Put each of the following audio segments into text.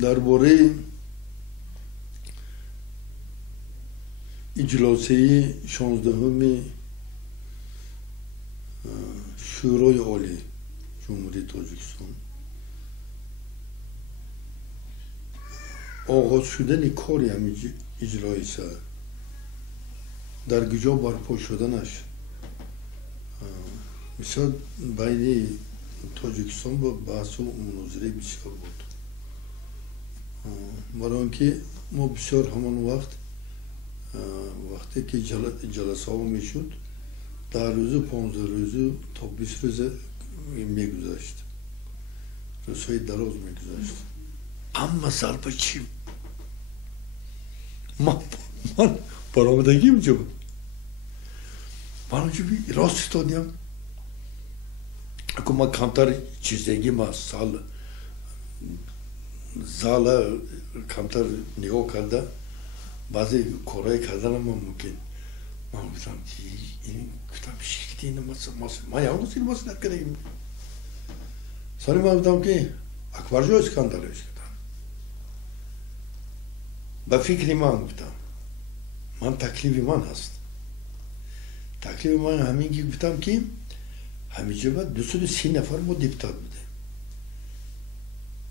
درباره اجلاسی 16 شورای عالی جمهوری تاجیکستان آغاز شدن کاری همین اجرایی سر در کجا برپا شدنش مثلا بین تاجیکستان با بحث و مناظره بسیار بود برای اینکه ما بسیار همان وقتی که جلسه ها میشد 10 روز 15 روز تا 20 روز میگذشت روزهای دراز میگذشت اما ضربه چی من برآمدگی اونجا بود من اونجا راست دادیم اگه من کمتر چیزگی ما زال کمتر نگاه کرده بعضی کارهای کردن ما ممکن من گفتم این گفتم شکلی اینه ما یعنی این مسئله نکنیم سالی من گفتم که اکبر جو اسکندرش کردم به فکری من گفتم من تکلیف من هست تکلیف من همین که گفتم که همیشه باید 230 نفر ما دیپتات بده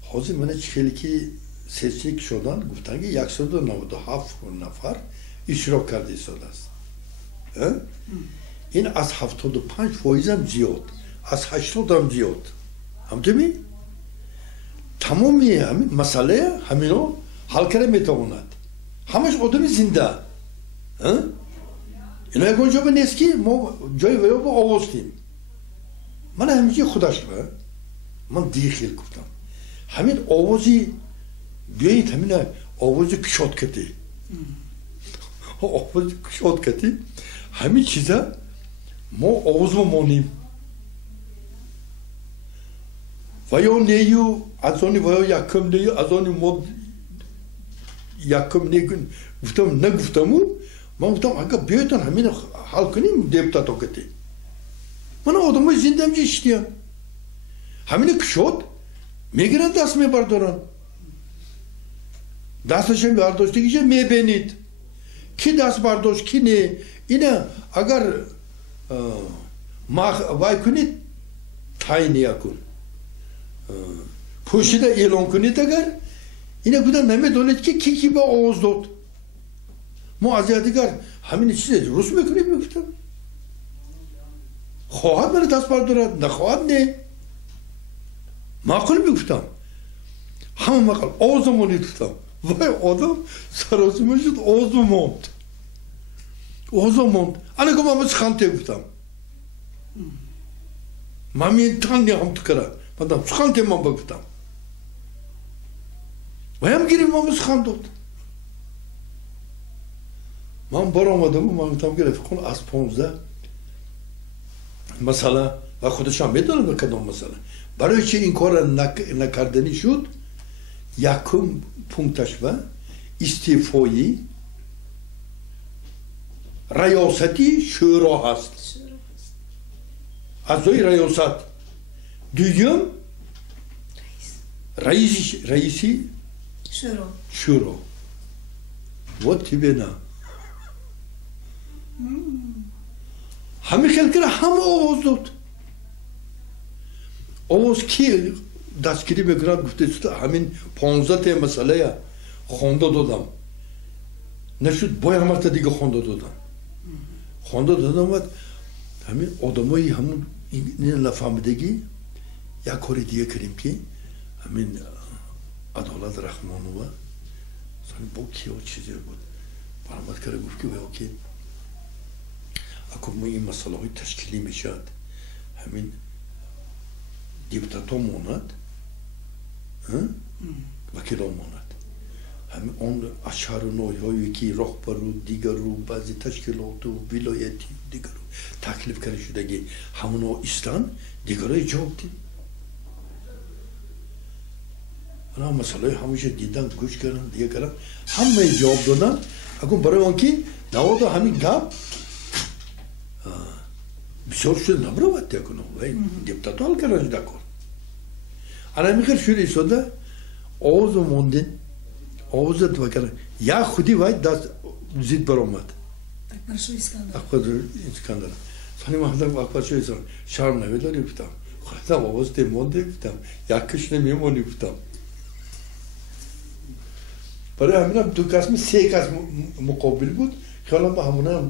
حاضر من چیلی که سیستیک شدن گفتن که 197 نفر اشتراک کرده سال است این از 75% هم زیاد از 80 هم زیاد همچنین تمامی همین مسئله همینو حل کرده میتواند همش آدم زنده اینا یک اونجا نیست که ما جای ویا با آوازتیم من همیشه خودش به من دیگه خیلی گفتم همین آوازی بیایید همین آوازی کشاد کتی آوازی کشاد کتی همین چیزا ما آواز ما مانیم ویا نیو از آنی ویا یکم نیو از آنی ما یکم نیگون گفتم نگفتمو من گفتم اگه بیایتن همین حل کنیم دیپتاتو کتی من آدمای زنده همچه اشتیم همین کشاد میگیرن دست میبردارن دستشون برداشتگیشه میبینید کی دست برداشت کی نه اینه اگر وای کنید تاین یکون پوشیده اعلان کنید اگر اینه گفتن نمیدونید که کی با آواز داد ما از دیگر همین چیزی روز میکنیم میگفتم خواهد من دست بردارد نخواهد نه معقول میگفتم همه معقول آزمونی گفتم وای آدم سراسیمه شد آزموند انا که من سخنته گفتم من میتونی هم تکره من سخنته من بگفتم و هم گیریم من سخن داد من برآمدم من گفتم که رفیقون از 15 مثلا و خودشان میدونم کدام مثلا برای چه این کار نکردنی شد یکم پونکتش و استعفایی ریاستی شورا هست اعضای ریاست دوم رئیسی شورا و تیبینا همه خیلی کرده همه آواز داد آواز کی دستگیری بگرد گفته همین 15 مسئله خونده دادم نشد باید همه دیگه خونده دادم و همین آدمایی همون این نفهمدگی یک کاری دیگه کردیم که همین عدالت رحمانو و با کیا چیزی بود برآمد کرده گفت که بیا که اگر ما این مسئله های تشکیلی میشد همین دیپتاتو ماند وکیلان ماند همین اون اشعار و نوعی که رهبر و دیگر رو بعضی تشکیلات و ولایتی دیگر رو تکلیف کرده شدگی همونو ایستان دیگر رو جواب دید اونا مسئله همیشه دیدن گوش کردن دیگه کردن همه جواب دادن اگر برای اون که نوادا همین گپ بسیار شده نبرود دیگه کنم دیپتاتو حال کردن دکار انا میخواد شده ایستاده Oğuz mondin, Oğuz'da bakar. Ya khudi vay da zid baromat. Akbarsho İskandar. Akbarsho İskandar. Sani mahzam Akbarsho İskandar. Şarm ne vedar yaptam. Khada Oğuz de monde yaptam. Yakış ne memon yaptam. Para hamina du kasmi se kas mukabil bud. Khalama hamuna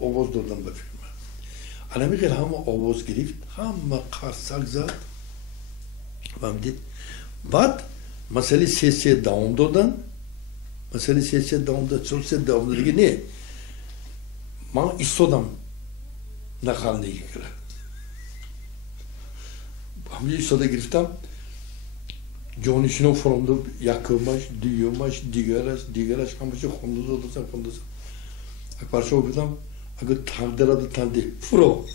Oğuz dodan bafirma. Alami gel hama Oğuz girift. Hama karsak zat. Vamdit. Bat mesele sesi davamdodan mesele sesi davamda çok sesi davamda ne? Man istodam ne halde yıkıra. Hamdi istoda giriftam. John işine formda yakılmış, diyormuş, diğeras kamışı konduz olursa konduz. Akbarsho okudam. Akı tandera da tandi. Furo.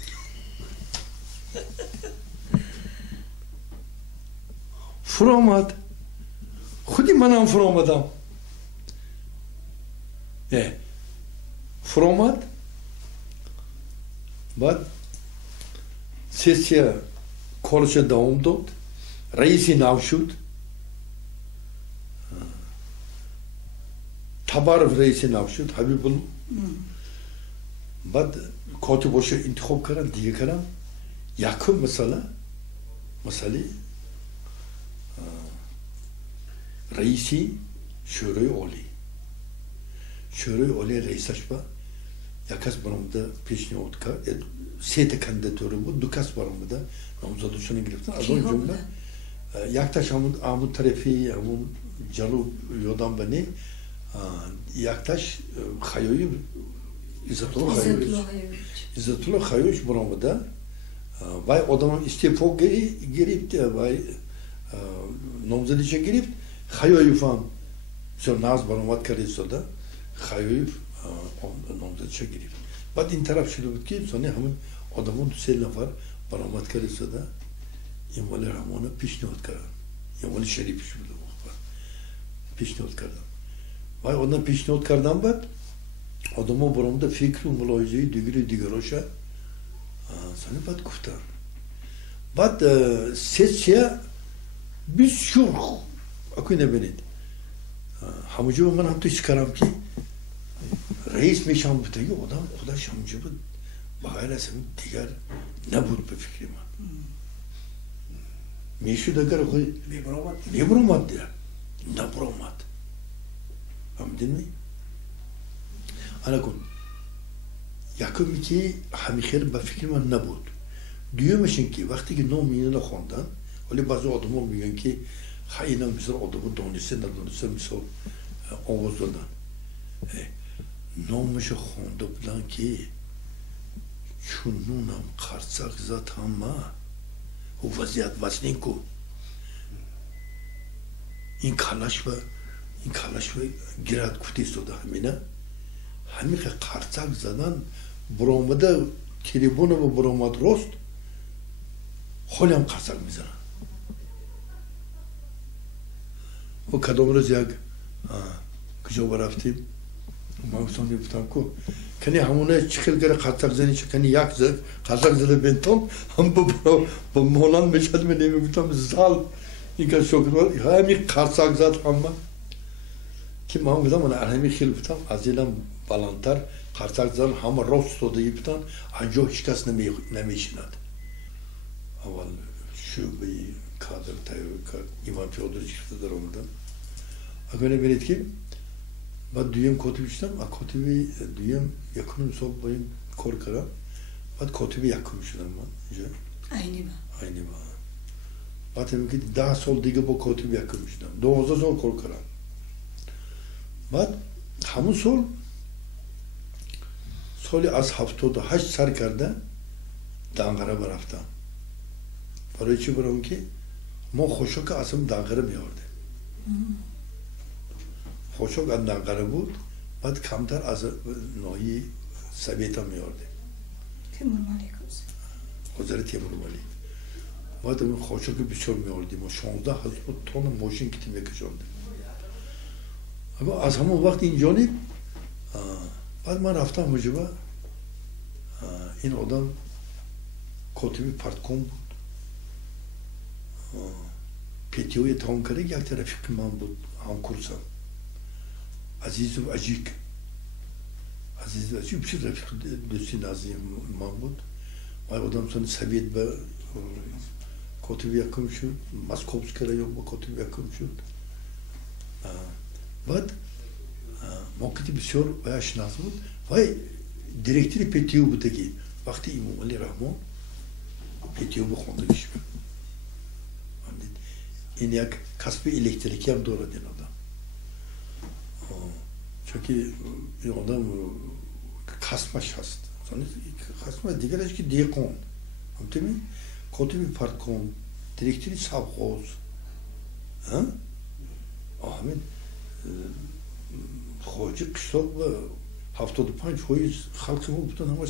Fromat. خودی منم فرامدم نه فرامد بعد sesiye konuşa devam dot reisi navşud tabarov reisi navşud Habibul بعد کاتو باشه انتخاب کردم دیگه کردم یکم مسئله رئیسی شورای عالی رئیسش با یکاس برامده پیشنهاد کرد سه تا کاندیداتوری بود دو کس برامده نامزدشون گرفتن از اون جمله یک تاش همون طرفی همون جنوب یادم بنی یک تاش خیایی İzzatullah Xayoviç buramda vay odamın istifa girip de vay nomzadişe girip Xayoviç falan sonra naz baramat karıysa da Xayoviç nomzadişe girip bad in taraf şöyle ki sonra hemen odamın düzenle var baramat karıysa da İmali Rahman'a pişniyat karan İmali Şerif şurada var pişniyat karan vay ondan pişniyat kardan bad adamın buramda fikri mülahizayı digri roşa sana bad kuftan. Bad sesçiye biz şur akı ne bened. Hamucu ben hatta çıkaram ki reis meşan butayı o da şamucu bu bağayla sen diğer ne bu fikrim var. Meşu da gar koy ne buramat diye. Ne buramat. Anladın mı? Ana kun yakın ki hamikher bafirman nabud. Diyormuşsun ki vakti ki nomine khondan öyle bazı adamlar biliyor ki hayina misal adamı donise misal Oğuz'dan. Nomuş khonda plan ki şununam qarsak zat ama o vaziyat vasninku in kalash ve girat kutisto da hamina همین که قرصک زدن برآمده تریبون و برآمد راست خیلی هم قرصک میزنن و کدام روز یک کجا برفتیم ما گفتم میگفتم که کنی همونه چخیل گره قرصک زنی چه کنی یک قرصک زده بنتم هم با مولان میشد می نمیگفتم زال این که شکر همین قرصک زد همه ki Mahmud'dan bana alemi khilftan azilam balantar qartaqzal ham rosto deyiptan anjo hiç kas ne meşinat. Aval şube kadr tayyuka İvan Fyodoroviç çıktı ondan. Agone belet ki bad düyem kotibiçtam a kotibi düyem yakınım sol bayım korkara bad kotibi yakınmışlar man. Aynı ba. Batem ki daha sol dige bu kotibi yakınmışlar. Doğuza sol korkara. بعد همون سالی از 78 سر کرده دانقره برفتم برای چی برام که ما خوشک اصلا دانقره میارده خوشک از دانقره بود بعد کمتر از ناحیه سویتا میارده تیمور ملیک حضرت تیمور ملیک بعد اون خوشک بسیار میاردیم و 16,000 تن ماشین کتی میکشاندیم اما از همون وقت این جانب بعد من رفتم مجبا این آدم کاتبی پارتکوم بود Petiyo'ya tamam kare geldi Refik Mahmut Ankursan. Aziz Acik. Aziz Acik bir şey Refik Dösin Aziz Mahmut. Vay adam sana seviyet be Kotibi yakın şu. Maskovskara yok mu Kotibi yakın şu. But Mokiti bir sor veya şinasmut. Vay direktörü Petiyo bu teki. Vakti İmam Ali Rahman Petiyo bu konuda işim. İnyak kasbi elektrik yap doğru den adam. Çünkü adam kasma şast. Sonra kasma diğer ki diye kon. Anladın mı? Kötü bir part kon. Direktörü savhoz. Ha? Ahmet hoca kışlak ve haftada 5 hoyuz halkımı bütün ama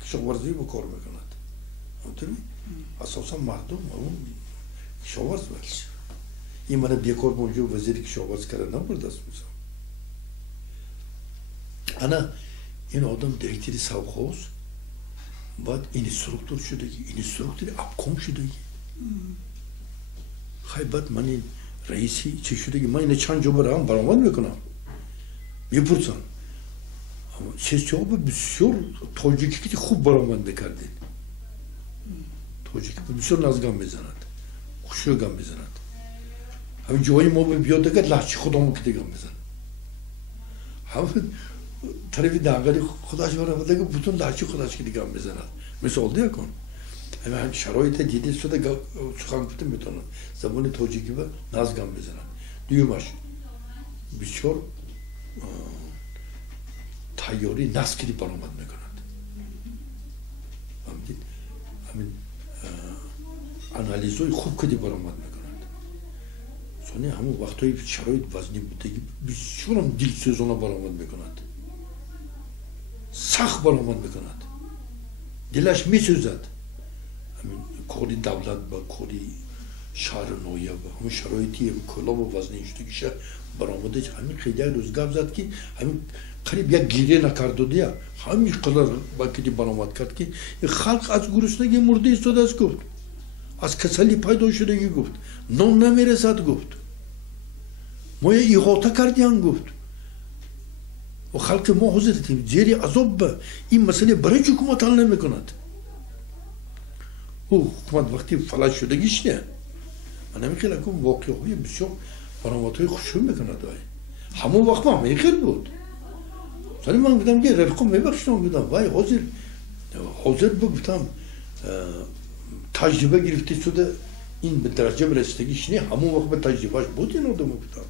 kışlak varzıyı bu koruma kanat. Anladın mı? Asasen mardum ama kışlak varz var. İmana bir kor boncu vaziri kışlak varz karana buradasın. Ana yine adam direktörü savhoz. But instruktör şuradaki, instruktörü apkom şuradaki. Haybat manin reisi çeşirdeki mayne çancı var ama baramad mı kana? Bir pursan. Ama ses çoğu bir sürü tolcuk ki खूब baramad bekardı. Tolcuk bir sürü nazgam bezanat. Kuşu gam bezanat. Hem joyi mobil biyoda kad lahçı kudamı kiti gam bezan. Hem tarafı dağları kudaş var ama da bütün lahçı kudaş kiti gam bezanat. Mesela oldu ya konu. Hemen şaroyete ciddi suda çıkan bütün betonu. Zamanı tocu gibi nazgam bezenen. Düğümaş. Bir sor tayyori naskili banomad mekanat. Amin analizoy खूब kedi banomad mekanat. Sonra hamu vaktoy şaroyet vazni butegi bir şuram dil söz ona banomad mekanat. Sah banomad mekanat. Dilaş mi sözat. Kori davlat ba kori şarı noya ba hum şaroyeti kolabo vazni işte ki baramada hami khidar rozgab zat ki hami qarib ya gire nakardo diya hami qadar bakiti baramat kat ki xalq az gurusna ge murdi istodas guft az kasali paydo shudagi guft non nameresat guft moya ihota kardiyan guft o xalq mo huzeti jeri azob in mesele baraj hükümet anlame konat bu hükümet vakti falan şuradaki işte. Ana mi kela kum vakti hoyu bir şey paramatayı kuşum mu kana dahi. Hamu vakma mı yıkır bu? Sana ben gidem ki rekum me bak şunu gidem. Vay hazır bu tam tecrübe girifti suda in bir derece biresteki işini hamu vakma tecrübe bu din oldu mu tam.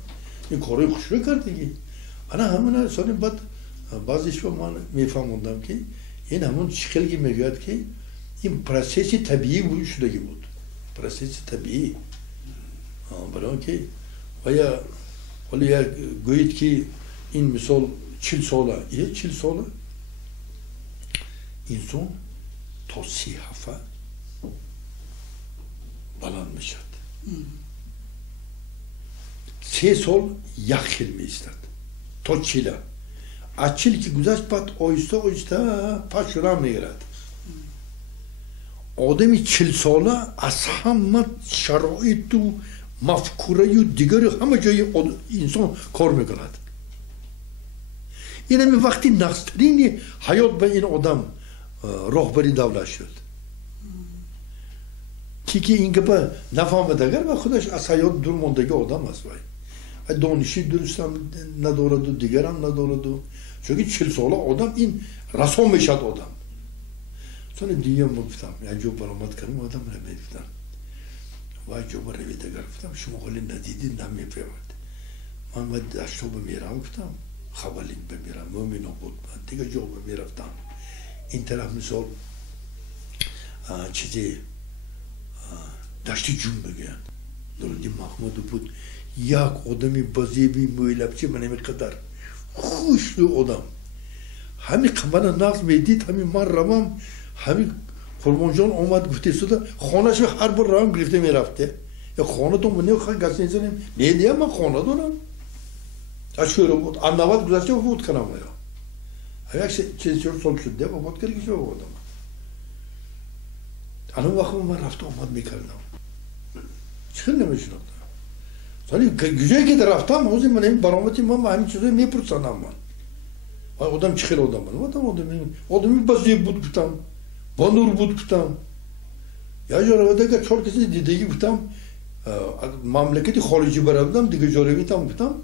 İn koruyu kuşu kardı ki. Ana hamuna sonra bat bazı iş var mefham ondan ki yine hamun çıkıl gibi mevcut ki in prosesi tabii bu şuradaki bu. Prosesi tabii. Ama ki veya goyit ki in misal çil sola, çil sola insan tosi hafa balanmışat. Se sol yakil mi istat. Toçila. Açil ki güzel pat oysta paşura mı yarat. Odemi çil sola ashammat şaraitu mafkureyu digeri ama joyi insan korme kalat. Yine mi vakti nastrini hayat be in adam rohberi davlaşıyor. Ki ingepa nafam eder ve kudaş asayot durumundaki adam asvay. Donişi dürüstem ne doğrudu digeran ne doğrudu. Çünkü çil sola adam in rason meşat adam. Sonra dünya muftam. Yani jo baramat karım adam reved filan. Vay jo var reved agar filan. Şu muhalin nadidi nam yapıyor. Muhammed aşto be miram filan. Xabalin be miram. Mümin oldu. Diga jo be miram filan. İn taraf misal çizi daştı cümbe gel. Nurdi Mahmud Put yak odami bazibi müelapçı menemi kadar. Hoşlu adam. Hami kamana naz medit hami marramam hami Kurbancan omad güftesi de xona şu her bir ram girifte mi rafte. Ya xona to mu ne xan gazetesi ne diye ama xona do lan. Açıyorum bu anlavat güzelce bu kanama ya. Ayak çeziyor sol şudde bu bot kırık şey o adam. Anı vakım var rafte omad mi karnam. Çıkın ne mi şu nokta? Sonra güzel ki taraftan o zaman hem barometrim ama hem çözüyor mi pırsanam var. Odam çıkıyor odam var. Odam bazı but tutam. Banur but tutam. Ya jorvadaki çok kişi dediği tutam. Mamleketi holici barabdam dige jorevi tam tutam.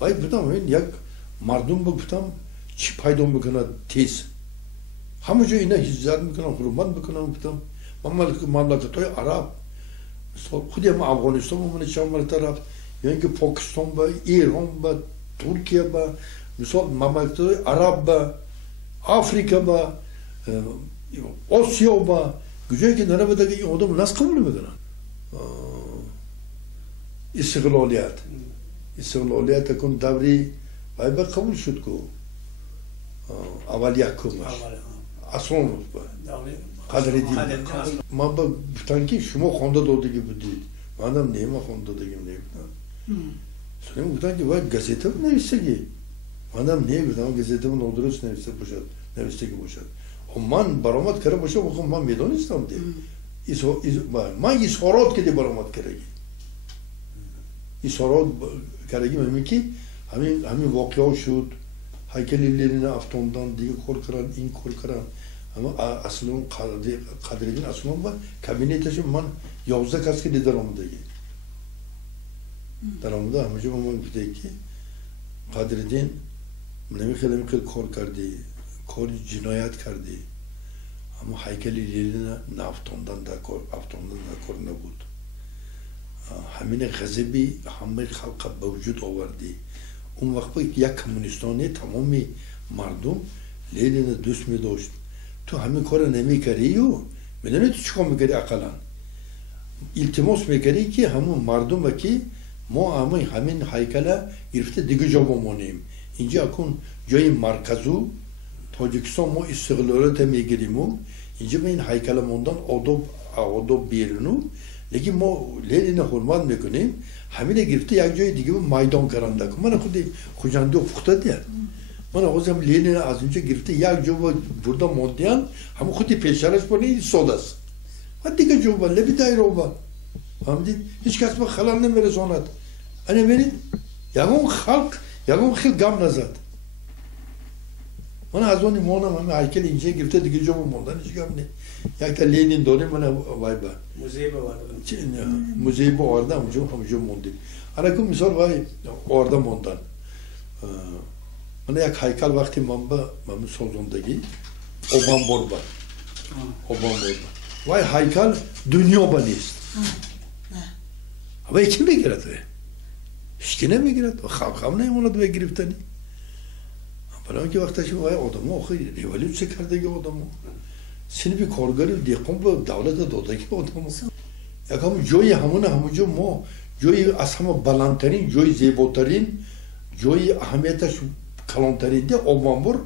Vay tutam yak mardum bu tutam. Çi paydon bukana tez. Hamucu ina hizmet bukana hurman bukana tutam. Mamleket toy Arap. खुद हम अफगानिस्तान में शामिल तरफ यानी कि पाकिस्तान बा ईरान बा तुर्की बा मिसाल ममलकत अरब बा अफ्रीका बा Asya बा güzel ki nerede o adam nasıl kabul ediyor? İstiqlaliyet. İstiqlaliyet takım devri vay be kabul şut ko. Aval yakım. Ason bu. Kader edeyim. Ma bak sanki şuma Honda doğdu gibi değil. Madem neyime Honda da gibi değil. Sonra bu sanki var gazete mi neyse ki? Madem niye bir tane gazete mi dolduruyorsun neyse boşalt. Neyse ki boşalt. O man baromat kere boşalt bakın man meydan İslam diye. Man isharat ki de baromat kere ki. İsharat kere ki mühim ki hami vakıa şut heykelilerine aftondan diye korkaran, in korkaran ama aslında kadredin aslında var. Kabinetesi man Yavuz'da kaskı de daramıda ki. Daramıda amacım ama bir de ki kadredin nemikil korkardı, kor cinayet kardı. Ama heykelilerine aftondan da korna buldu. Hamine gazebi hamil halka mevcut vardı. اون وقت یک کمونیستانی تمامی مردم لیلین دوست می داشت تو همین کار نمی کردی و میدونی تو چیکار میکردی اقلا التماس میکردی که همون مردم و که ما همین هیکله گرفته دیگه جا بمانیم اینجا اکن جای مرکزو تاجیکستان ما استقلالات میگیریم و اینجا به این هیکل موندن آداب بیرونو لیکن ما لیلین حرمت میکنیم همینه گرفته یک جای دیگه میدان کرنده که من خودم پخته دیم من آغازم لینه از اینجا گرفته یک جو burada موندیان همون خودی پیشرش بانه سود است و دیگه جو با لبی دایره با فهمیدید هیچ کس با خلال نمیرساند انا برید یکم خیلی گم نزد من از اون مونم همه هیکل اینجا گرفته دیگه جو موندن هیچ گم نه یک تا لینین دوره من وای با موزه با orada همونجا موندیم انا که مثال وای orada موندن من یک هیکل وقتی من سازندگی اوبان بار وای هیکل دنیا با نیست اما kim بگیرد وی هیچ کی نمیگیرد و خام نمیموند بگیرفتنی برای که وقتش وای آدمو آخه ریولیوسیون کرده که آدمو seni bir korgarı diye komple devlete dodaki adamı. Ya kamu joyi hamuna mo joyi asama balantarin joyi zebotarin joyi ahamiyete şu kalantarin de obambur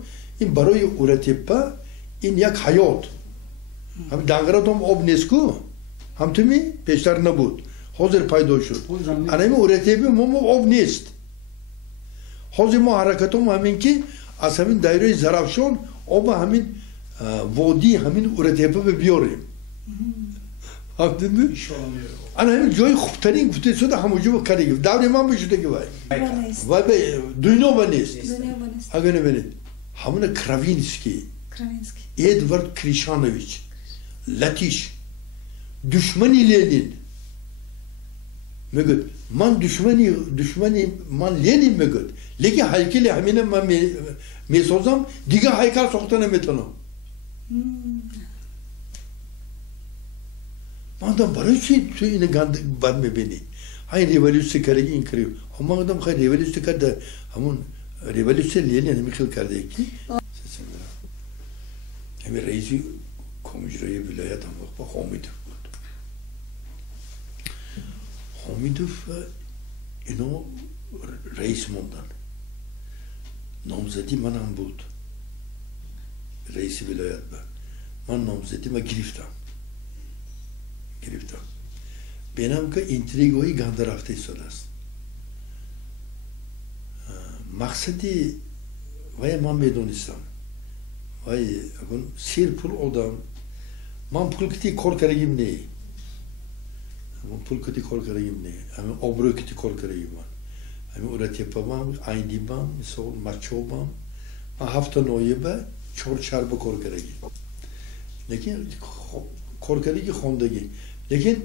in baroyu uretipa in yak hayat. Ham dangradom obnesku ham tumi peşler nabud. Hazır paydoşu. Anemi uretipi mo obnest. Hazır mo harekatum hamin ki asamin daire zarafşon oba hamin vodi hamin uretipa ve biyorim. Anladın mı? Ana hemen joy khuptarin gufte da hamucu kari. Davre man bu şuta ki vay. Vay be duyno banis. Agane beni. Hamuna Kravinski. Edward Krishanovic. Latiş. Düşmani Lenin. Megud. Man düşmani man Lenin megud. Leki haykeli hamine man mesozam diga haykal soktana metano. Madem barışçı yine bad mı beni? Hayır revolüsyon karegi inkırıyor. Ama adam hayır revolüsyon karda hamun revolüsyon liyene mikil karda ki. Hem reisi komücreye vilayet ama Hamidov. Hamidov ino reis mondan. Namzedi manam bud. Reisi vilayet ba. Man namzedi ma giriftam. گرفتم بینم که اینتریگوی گنده رفته شده است مقصدی وای من میدونستم وای اون سیر پول آدم من پول کتی کار کردیم نه Ama pul kiti kol karayım ne? Ama obro kiti kol karayım var. Ama uğrat yapamam, aynı bam, misal maço bam. Ma hafta noyu be, çor çarpı kol karayım. Lekin kol karayı khondagi. Lekin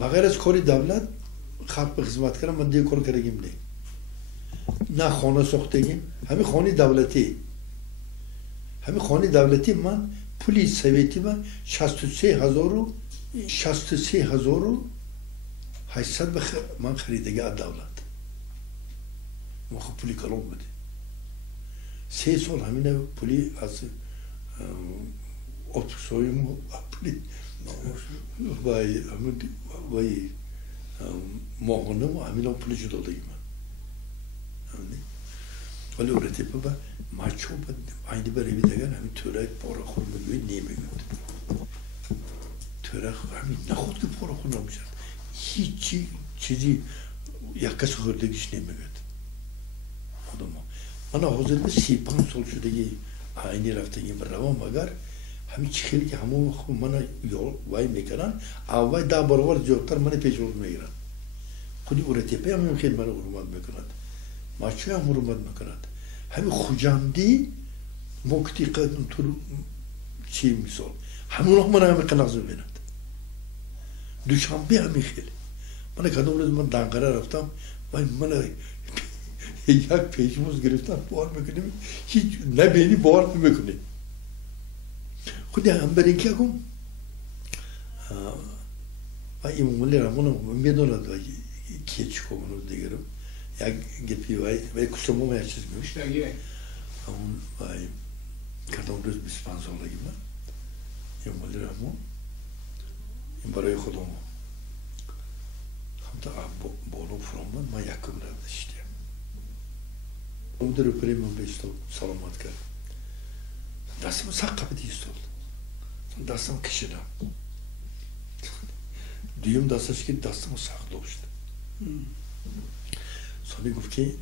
बगैर از کاری دولت خلق به خدمت کردن من دیگه کار کردیم نه نه خانه ساختگیم همین خانه دولتی من پولی سویتی من 63,800 من خریدگی از دولت ما خب پولی کلام بده 3 سال همینه پولی از اتوسویم پولی وای ماهانه و همین پولش دادگی من ولی اورتی با ماچو با aynı bir evi degen همین töre para kurmuyor niye mi gördü töre همین نخود ki para kurmamışlar hiç çizi yakası hırdı hiç niye mi gördü adamı bana hazırda sipan solşudaki aynı raftaki bir ravam magar همین چیزی که همون من یال وای میکنن اول دا برابر جوتر من پیش رو میگیرن خودی اورتی پی همین خیلی من حرمت میکند ماچو هم حرمت میکند همین خوجندی مکتی قدم تو چی میسال همون هم من همین قناعت میبیند دوشنبه همین خیلی من کدوم روز من دانقره رفتم وای من یک پیشموز گرفتم بار میکنیم هیچ نبینی بار میکنیم خودی هم برین که کم و این مولی را منو میدوند و کیه چیکو منو دیگرم یک گپی وای کشتم ما یه چیز میوش همون وای کردم روز 25 سالگی من این مولی را من این برای خودم هم تا بالو فرام من یکم را داشتیم اون در پریم من بیستم سلامت کرد دستم سقف دیستم دستم کشیدم دیوم دستش که دستم سخت داشت سالی گفت که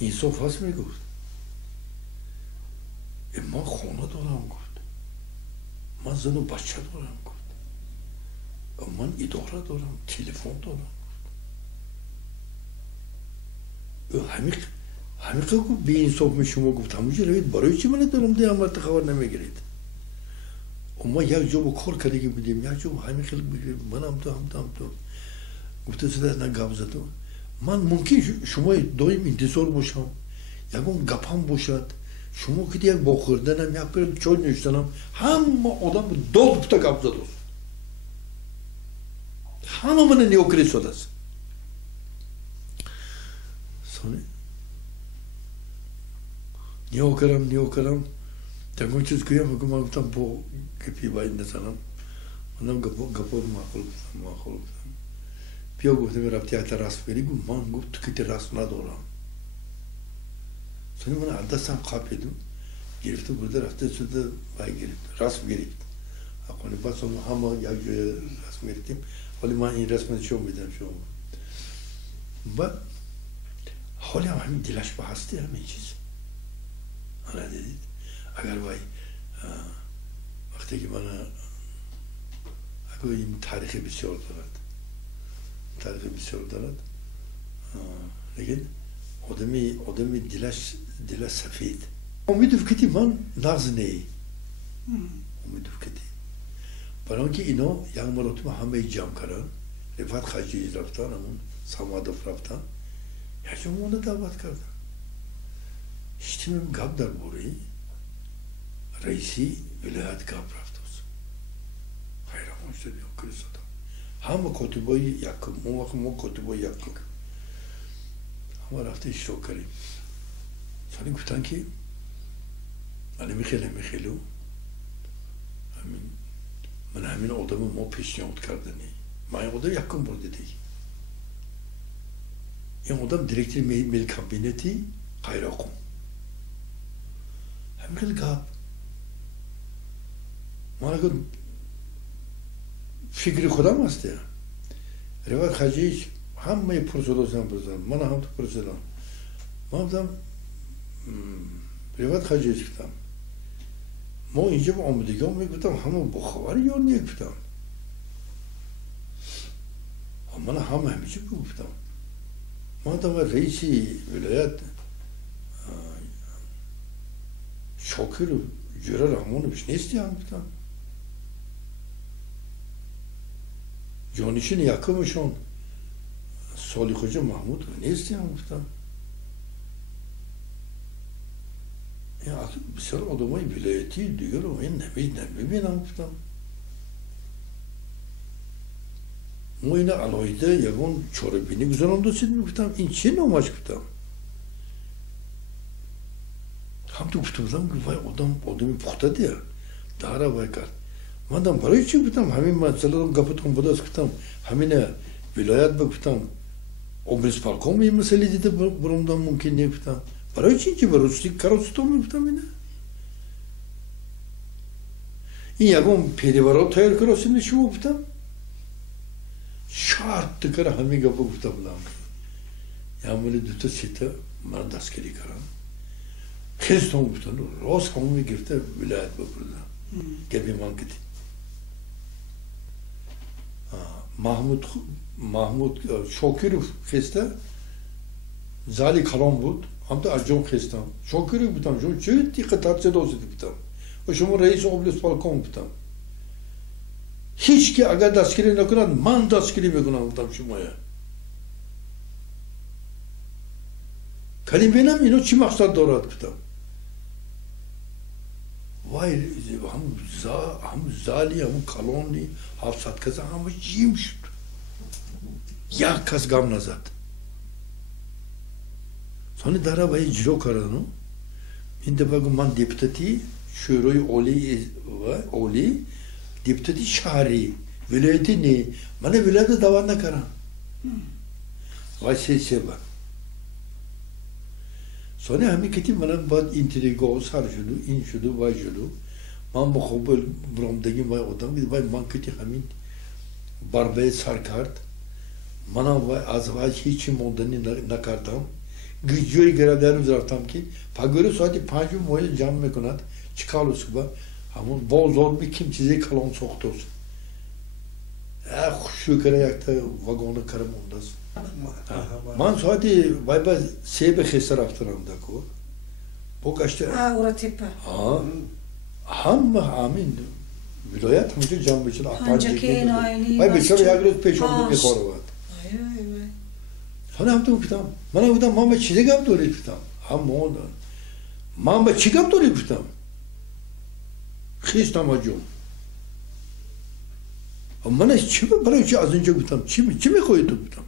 انصاف هست میگفت من خونه دارم گفت من زن و بچه دارم گفت من اداره دارم تلفن دارم گفت همین گفت بی انصاف می شما گفت همونجا روید برای چی من دارم دیگه همه خبر نمیگیرید ما یک جا با کار کردگی بودیم یک جا همین خیلی بگیریم من هم تو گفته سده نه گپ زدم من ممکن شما دایم انتظار باشم یکم گپم باشد شما که یک با خوردنم یک پر چای نوشتنم همه آدم داد بوده گپ زد است همه من نیوکری شده است سانی نیوکرم تنگون چیز کیم میگم من گفتم با گپی باید نزنم منم گپا معقول بودم بیا گفتم رفتی حتی راست بری گفت من گفت تو که راست ندارم سانی من دستم قاپیدم گرفته بوده رفته شده باید گرفت راست گرفت اقوانی باز همه یک جای راست گرفتیم ولی من این رسمت شو میدم شما بعد حالی هم همین دلش بحثته همین چیز آنه دیدید اگر وای وقتی که من اگر این تاریخ بسیار دارد لیکن آدمی دلش سفید امید فکتی من نغز نی امید فکتی برای اینکه اینا یک مرتبه همه جمع کردن رفت خجیج رفتن همون سمادف رفتن یک جمعونه دعوت کردن اشتیم گپ در بوری رئیسی ولایت گپ رفت است خیرم شد یا کلیسادا همه کتبای یکم اون وقت ما کتبای یکم همه رفته اشتراک کردیم سالی گفتن که من میخیلو من همین آدم ما پیشنهاد کردنی من این آدم یکم برده دیگه این آدم دیرکتر میل کابینتی قایراقم همین خیلی گپ من اگر فکر خودم هسته روایت خجیج همه پرسدازم بزن من هم تو پرسدم من بودم روایت خجیج گفتم ما اینجا با آمدگی هم میگفتم همه با خبری یا نیگفتم Ama ham hemici bu guftam. Madem reisi vilayet şokür cürer amonu bir ne istiyor guftam. Jonişin yakınmış on. Salih Hoca Mahmud ne istiyor guftam. Ya bir sürü adamı vilayeti diyor o ne bir guftam. Moyna aloyda yagon çorabini güzel oldu sizin guftam. İnçin o maç guftam. Ham da guftam vay adamı puxtadı ya. Dara vay kar. Madem para için guftam hamin meselelerden kapatıp budas guftam. Hamine vilayet guftam. Obris falcon mi meselesi de burumdan mümkün ne guftam. Para için ki var ustik karosu mu guftam yine. İn yagon perivaro tayar karosu şu guftam. Şart tıkır hami kapı guftamdan. Ya böyle düte site bana daskeri karan. Heston guftam. Roz hamı girdi vilayet burada. Gebi manketi. Mahmud Şokürü xesta Zali kalan bud. Ham da acon xestam. Şokürü butam. Şu çöğütti katarça dozu butam. O şumu reis oblis falcon butam. Hiç ki agar daskeri ne kuran man daskeri mi kuran butam şumaya. Kalim benam ino çi maksat doğrat butam. Vay ham zali ham kalonli hafsat kaza ham jimşt. Ya kas gam nazat. Sonra dara vay ciro karanu. Minde bagı man deputati şuroy oli deputati şahri vilayeti ne? Mana vilayeti davanda karan. Vay seba. Sonra hami ketim bana bad intrigo sarjulu inşudu vajulu. Man muhabel bromdagi vay odam bir vay man keti hamin barbe sarkart. Mana vay azvaj hiç modani nakardam. Gücüy geradarım zartam ki pagörü saati panjum moya cam mekonat çıkalı suba. Ama bol zor bir kim size kalon soktos. Şu kere yakta vagonu karım ondas. Man saati vay ba sebe xesar aftaramda ko. Bu kaçta? Ora tepe. Ham amin. Vilayet hamcı cam beçin Pancake aynı. Vay beçer yagros peşonda bir korvat. Ay. Sonra hamda pitam. Mana udan mama çizek yaptı öyle pitam. Ham ondan. Mama çıkap öyle pitam. Xistam acım. Ama ne çime para için az önce pitam. Çime koydu pitam.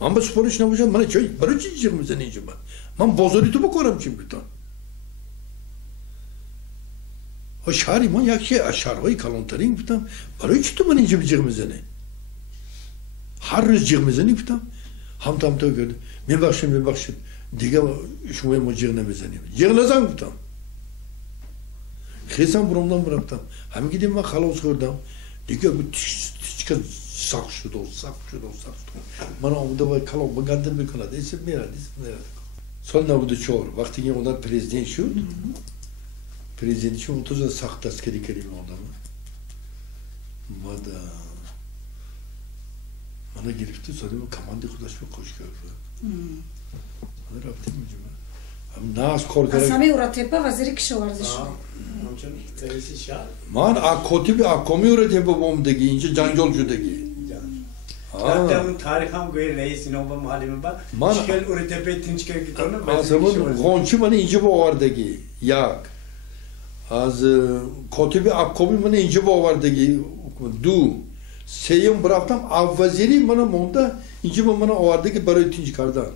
Mama spor işine yapacağım. Bana çay para çizeceğim mi seni içime. Mama bozoritu bu koram çim pitam. O şari man yakşe aşarvayı kalontarayım pitam. Para içti bana içime cığımızını. Harrız cığımızını pitam. Ham tam da gördü. Bir bakşın. Diga şumaya mı cığınamızını. Cığınazan pitam. Xesam burumdan bıraktım. Hem gideyim ben halos gördüm. Diga bu tişka sakşu do. Bana onda var kalon bagandım bir konuda. İsim ne ya? Sonra bu da çoğur. Vaktini onlar prezident şu. Prezident şu 30 sakta askeri kelime oldu mu? Mada. Bana giripti sonra kamandi kudaş bir koş gördü. Bana raptim mi cuma? Nas korkarak. Asami ora tepe vaziri kişi vardı şu. Man a kotibi a komiyor tepe bomdagi ince Cancolcu'daki. Zaten tariham göre reisin o malimi bak. Çıkal ora tepe tinçker gitonu. Azamın konçu bana ince bu vardagi. Yak. Az kotibi a komi bana ince bu vardagi. Du. Seyim bıraktım. Avvaziri bana monda ince bu bana o vardagi barı tinç kardan.